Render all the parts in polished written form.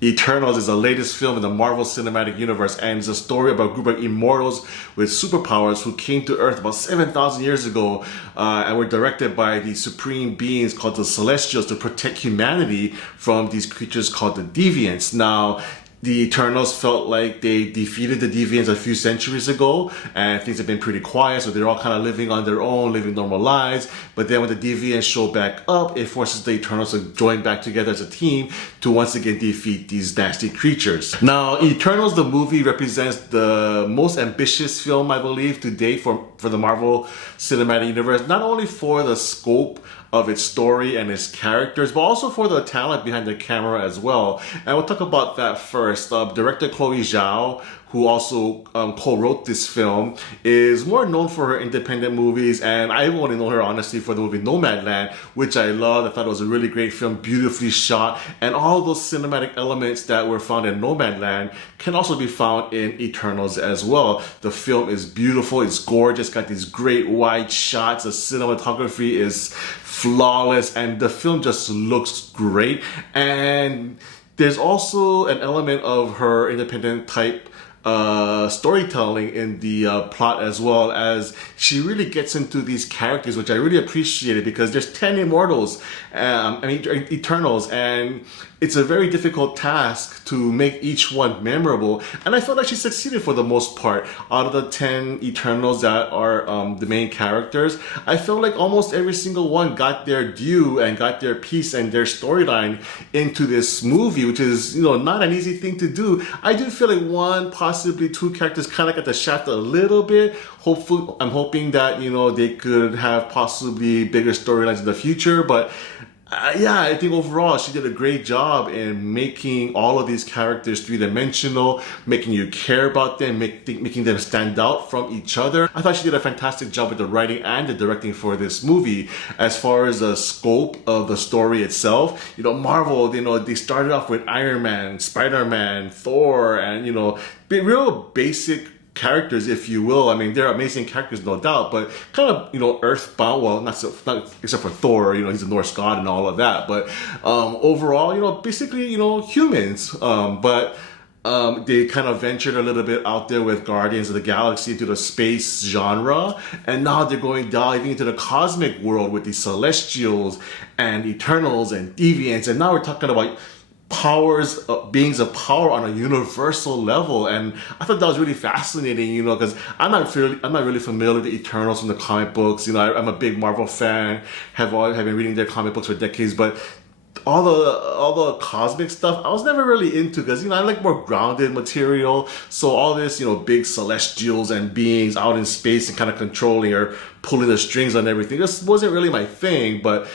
Eternals is the latest film in the Marvel Cinematic Universe and is a story about a group of immortals with superpowers who came to Earth about 7,000 years ago and were directed by the supreme beings called the Celestials to protect humanity from these creatures called the Deviants. Now, the Eternals felt like they defeated the Deviants a few centuries ago, and things have been pretty quiet, so they're all kind of living on their own, living normal lives. But then when the Deviants show back up, it forces the Eternals to join back together as a team to once again defeat these nasty creatures. Now, Eternals, the movie, represents the most ambitious film, I believe, to date for the Marvel Cinematic Universe, not only for the scope of its story and its characters, but also for the talent behind the camera as well. And we'll talk about that first. Director Chloe Zhao, who also co-wrote this film, is more known for her independent movies, and I only know her honestly for the movie Nomadland, which I loved. I thought it was a really great film, beautifully shot, and all those cinematic elements that were found in Nomadland can also be found in Eternals as well. The film is beautiful, it's gorgeous, got these great wide shots, the cinematography is flawless, and the film just looks great. And there's also an element of her independent type storytelling in the plot, as well as she really gets into these characters, which I really appreciated, because there's 10 immortals, Eternals, and it's a very difficult task to make each one memorable, and I felt like she succeeded for the most part. Out of the 10 Eternals that are the main characters, I felt like almost every single one got their due and got their piece and their storyline into this movie, which is, not an easy thing to do. I do feel like one, possibly two characters kind of got the shaft a little bit. Hopefully, I'm hoping that, they could have possibly bigger storylines in the future, but yeah, I think overall she did a great job in making all of these characters three-dimensional, making you care about them, making them stand out from each other. I thought she did a fantastic job with the writing and the directing for this movie. As far as the scope of the story itself, Marvel, they started off with Iron Man, Spider-Man, Thor, and, real basic characters, if you will. I mean, they're amazing characters, no doubt, but kind of, earthbound. Well, not except for Thor, he's a Norse god and all of that. But overall, basically, humans. But they kind of ventured a little bit out there with Guardians of the Galaxy into the space genre, and now they're diving into the cosmic world with the Celestials and Eternals and Deviants, and now we're talking about powers, beings of power on a universal level. And I thought that was really fascinating, because I'm not really familiar with the Eternals from the comic books. I'm a big Marvel fan, have been reading their comic books for decades, but all the cosmic stuff I was never really into, because I like more grounded material. So all this big celestials and beings out in space and kind of controlling or pulling the strings on everything, this wasn't really my thing. But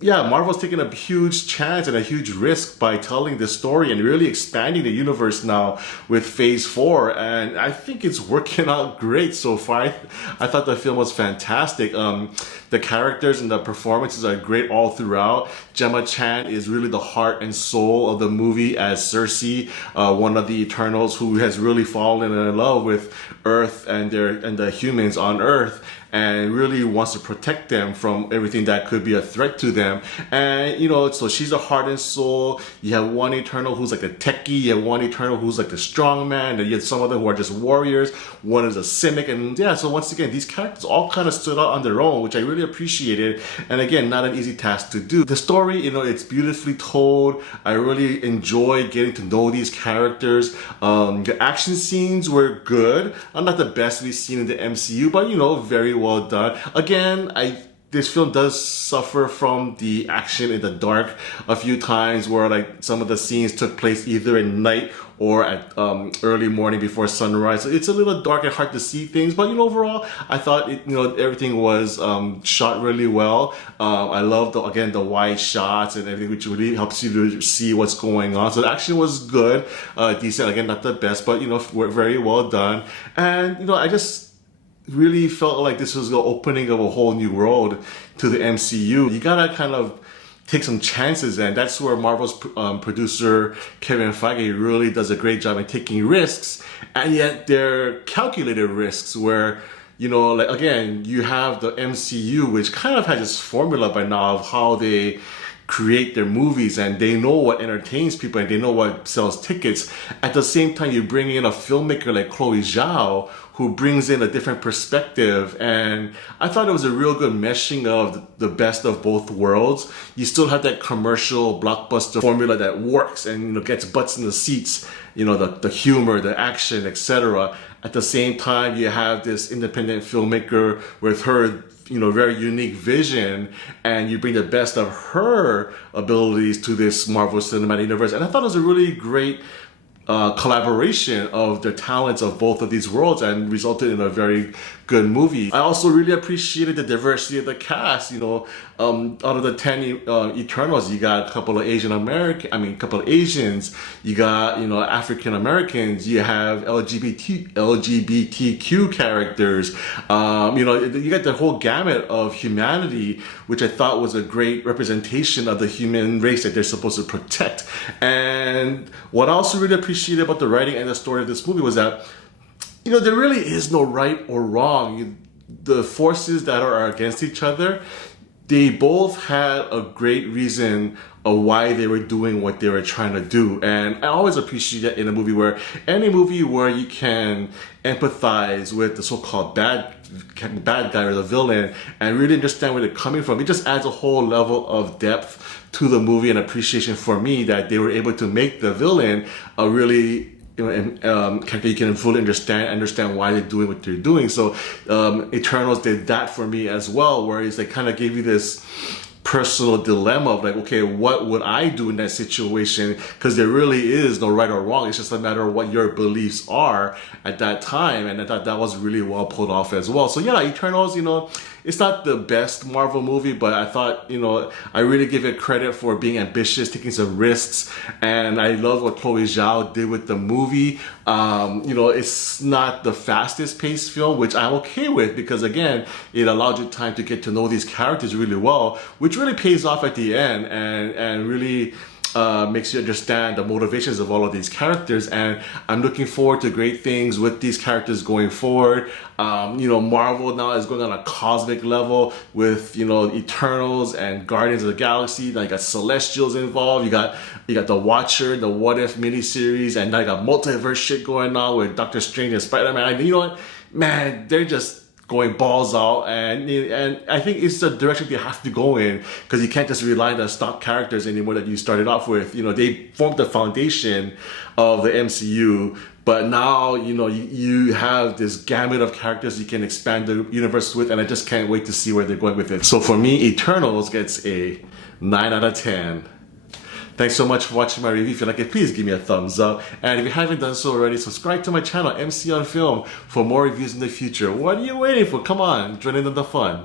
yeah, Marvel's taking a huge chance and a huge risk by telling this story and really expanding the universe now with Phase 4, and I think it's working out great so far. I thought the film was fantastic. The characters and the performances are great all throughout. Gemma Chan is really the heart and soul of the movie as Cersei, one of the Eternals who has really fallen in love with Earth and the humans on Earth, and really wants to protect them from everything that could be a threat to them. And, so she's a heart and soul. You have one Eternal who's like a techie, you have one Eternal who's like the strong man, and you have some of them who are just warriors. One is a cynic, and yeah, so once again, these characters all kind of stood out on their own, which I really appreciated. And again, not an easy task to do. The story, it's beautifully told. I really enjoyed getting to know these characters. The action scenes were good. Not the best we've seen in the MCU, but, very well done. Again, this film does suffer from the action in the dark a few times, where like some of the scenes took place either at night or at early morning before sunrise. So it's a little dark and hard to see things, but overall, I thought everything was shot really well. I love the wide shots and everything, which really helps you to see what's going on. So the action was good, decent. Again, not the best, but very well done. And I just really felt like this was the opening of a whole new world to the MCU. You gotta kind of take some chances, and that's where Marvel's producer Kevin Feige really does a great job in taking risks, and yet they're calculated risks where again, you have the MCU, which kind of has this formula by now of how they create their movies, and they know what entertains people and they know what sells tickets. At the same time, you bring in a filmmaker like Chloe Zhao, who brings in a different perspective, and I thought it was a real good meshing of the best of both worlds. You still have that commercial blockbuster formula that works and gets butts in the seats, the humor, the action, etc. At the same time, you have this independent filmmaker with her very unique vision, and you bring the best of her abilities to this Marvel Cinematic Universe. And I thought it was a really great collaboration of the talents of both of these worlds, and resulted in a very good movie. I also really appreciated the diversity of the cast. Out of the 10 Eternals, you got a couple of a couple of Asians, you got African Americans, you have LGBTQ characters, you got the whole gamut of humanity, which I thought was a great representation of the human race that they're supposed to protect. And what I also really appreciated about the writing and the story of this movie was that there really is no right or wrong. The forces that are against each other, they both had a great reason of why they were doing what they were trying to do. And I always appreciate that in any movie where you can empathize with the so-called bad guy or the villain and really understand where they're coming from. It just adds a whole level of depth to the movie and appreciation for me that they were able to make the villain a really character you can fully understand why they're doing what they're doing. So Eternals did that for me as well, where they kind of gave you this personal dilemma of like, okay, what would I do in that situation? Because there really is no right or wrong. It's just a matter of what your beliefs are at that time. And I thought that was really well pulled off as well. So yeah, Eternals, it's not the best Marvel movie, but I thought, I really give it credit for being ambitious, taking some risks. And I love what Chloe Zhao did with the movie. It's not the fastest paced film, which I'm okay with, because again, it allowed you time to get to know these characters really well, which really pays off at the end and really makes you understand the motivations of all of these characters. And I'm looking forward to great things with these characters going forward. Marvel now is going on a cosmic level with Eternals and Guardians of the Galaxy. Now you got Celestials involved. You got the Watcher, the What If miniseries, and now you got multiverse shit going on with Doctor Strange and Spider-Man. You know what, man? They're just going balls out, and I think it's the direction they have to go in, because you can't just rely on the stock characters anymore that you started off with. They formed the foundation of the MCU, but now you have this gamut of characters you can expand the universe with, and I just can't wait to see where they're going with it. So for me, Eternals gets a 9 out of 10. Thanks so much for watching my review. If you like it, please give me a thumbs up. And if you haven't done so already, subscribe to my channel, MC on Film, for more reviews in the future. What are you waiting for? Come on, join in on the fun.